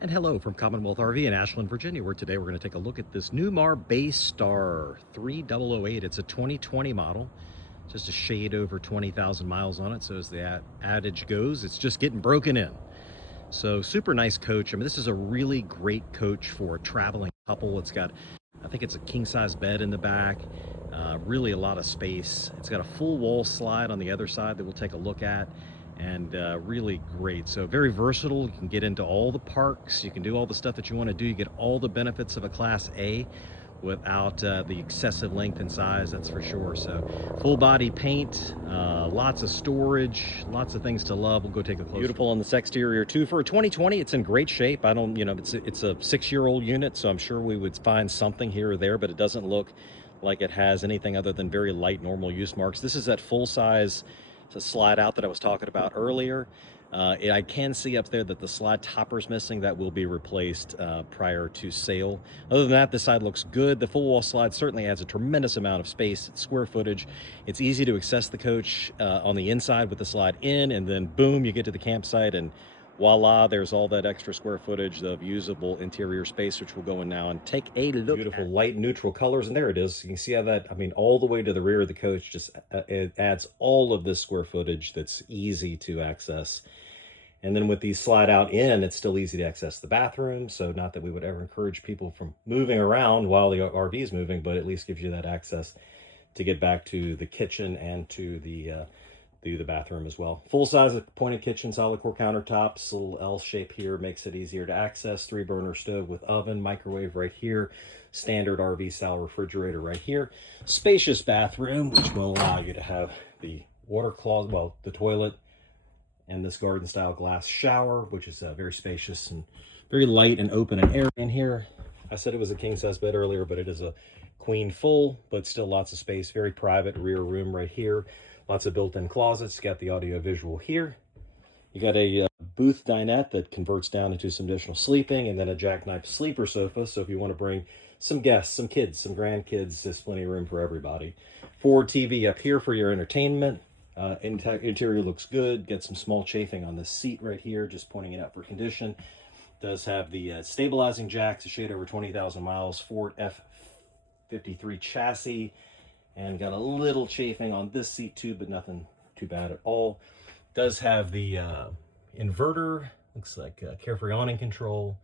And hello from Commonwealth RV in Ashland, Virginia, where today we're going to take a look at this Newmar Bay Star 3008. It's a 2020 model, just a shade over 20,000 miles on it. So as the adage goes, it's just getting broken in. So super nice coach. I mean, this is a really great coach for a traveling couple. It's got, I think it's a king size bed in the back, really a lot of space. It's got a full wall slide on the other side that we'll take a look at. And really great. So very versatile. You can get into all the parks. You can do all the stuff that you want to do. You get all the benefits of a Class A without the excessive length and size, that's for sure. So full body paint, lots of storage, lots of things to love. We'll go take a closer. Beautiful on this exterior too. For a 2020, it's in great shape. I don't, it's a 6-year-old unit, so I'm sure we would find something here or there, but it doesn't look like it has anything other than very light normal use marks. This is that full size slide out that I was talking about earlier. I can see up there that the slide topper is missing. That will be replaced prior to sale. Other than that, this side looks good. The full wall slide certainly adds a tremendous amount of space, square footage. It's easy to access the coach on the inside with the slide in, and then boom, you get to the campsite and voila, there's all that extra square footage of usable interior space, which we'll go in now and take a look. Beautiful light neutral colors, and there it is. You can see how that, I mean, all the way to the rear of the coach, just it adds all of this square footage that's easy to access. And then with these slide out in, it's still easy to access the bathroom. So not that we would ever encourage people from moving around while the RV is moving, but at least gives you that access to get back to the kitchen and to the bathroom as well. Full size pointed kitchen, solid core countertops, a little L shape here makes it easier to access. 3-burner stove with oven, microwave right here, standard RV style refrigerator right here. Spacious bathroom, which will allow you to have the water closet, well, the toilet, and this garden style glass shower, which is very spacious and very light and open and airy in here. I said it was a king size bed earlier, but it is a queen full, but still lots of space. Very private rear room right here. Lots of built-in closets. Got the audio visual here. You got a booth dinette that converts down into some additional sleeping, and then a jackknife sleeper sofa. So if you want to bring some guests, some kids, some grandkids, there's plenty of room for everybody. Ford TV up here for your entertainment. Interior looks good. Get some small chafing on this seat right here, just pointing it out for condition. Does have the stabilizing jacks, a shade over 20,000 miles, Ford F53 chassis, and got a little chafing on this seat too, but nothing too bad at all. Does have the inverter, looks like carefree awning control,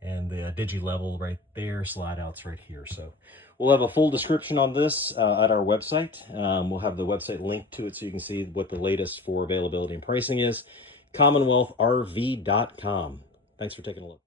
and the digi-level right there, slide outs right here. So we'll have a full description on this at our website. We'll have the website linked to it so you can see what the latest for availability and pricing is. CommonwealthRV.com. Thanks for taking a look.